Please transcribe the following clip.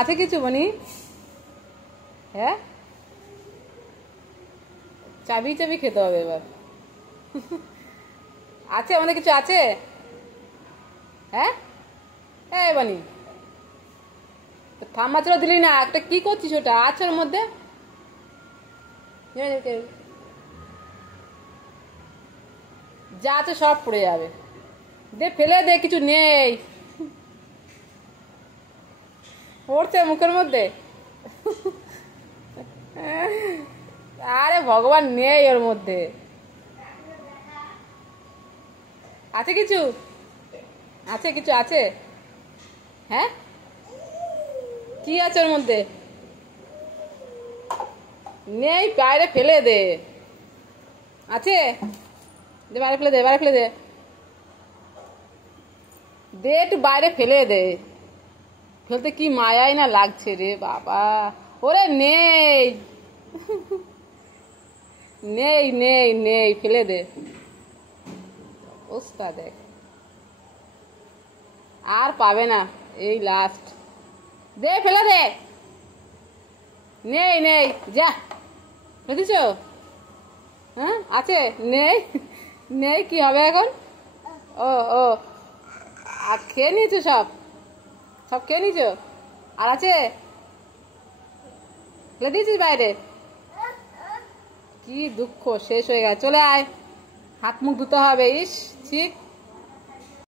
আছে কিছু বনি? হ্যাঁ, চাবি চাবি খেতে হবে এবার। আছে আমাদের কিছু আছে? হ্যাঁ, হ্যাঁ বানি, ঠাম্মা চলো দিলি না, একটা কি করছিস? ওটা আছে ওর মধ্যে। যা আছে সব পড়ে যাবে। দে ফেলে দে, কিছু নেই। পড়ছে মুখের মধ্যে। আরে ভগবান, নেই ওর মধ্যে। আছে কিছু? আছে কিছু আছে? হ্যাঁ, কি আছে ওর মধ্যে? নেই, বাইরে ফেলে দে। আছে, দে বাইরে ফেলে দে, বাইরে ফেলে দে। দে একটু বাইরে ফেলে দে। ফেলতে কি মায়াই না লাগছে রে বাবা। ওরে নেই, নেই নেই নেই, ফেলে দে। ওস্তা দেখ, আর পাবে না, এই লাস্ট। দে ফেলে দে। নেই নেই, যা। বুঝেছ? হ্যাঁ আছে, নেই। নেই, কি হবে এখন? ও ও, আর খেয়ে নিয়েছো সব? সব খেয়ে নিয়েছো? আর আছে? ফেলে দিয়েছিস বাইরে? কি দুঃখ, শেষ হয়ে গেছে। চলে আয়, হাত মুখ ধুতে হবে। ইস ছি।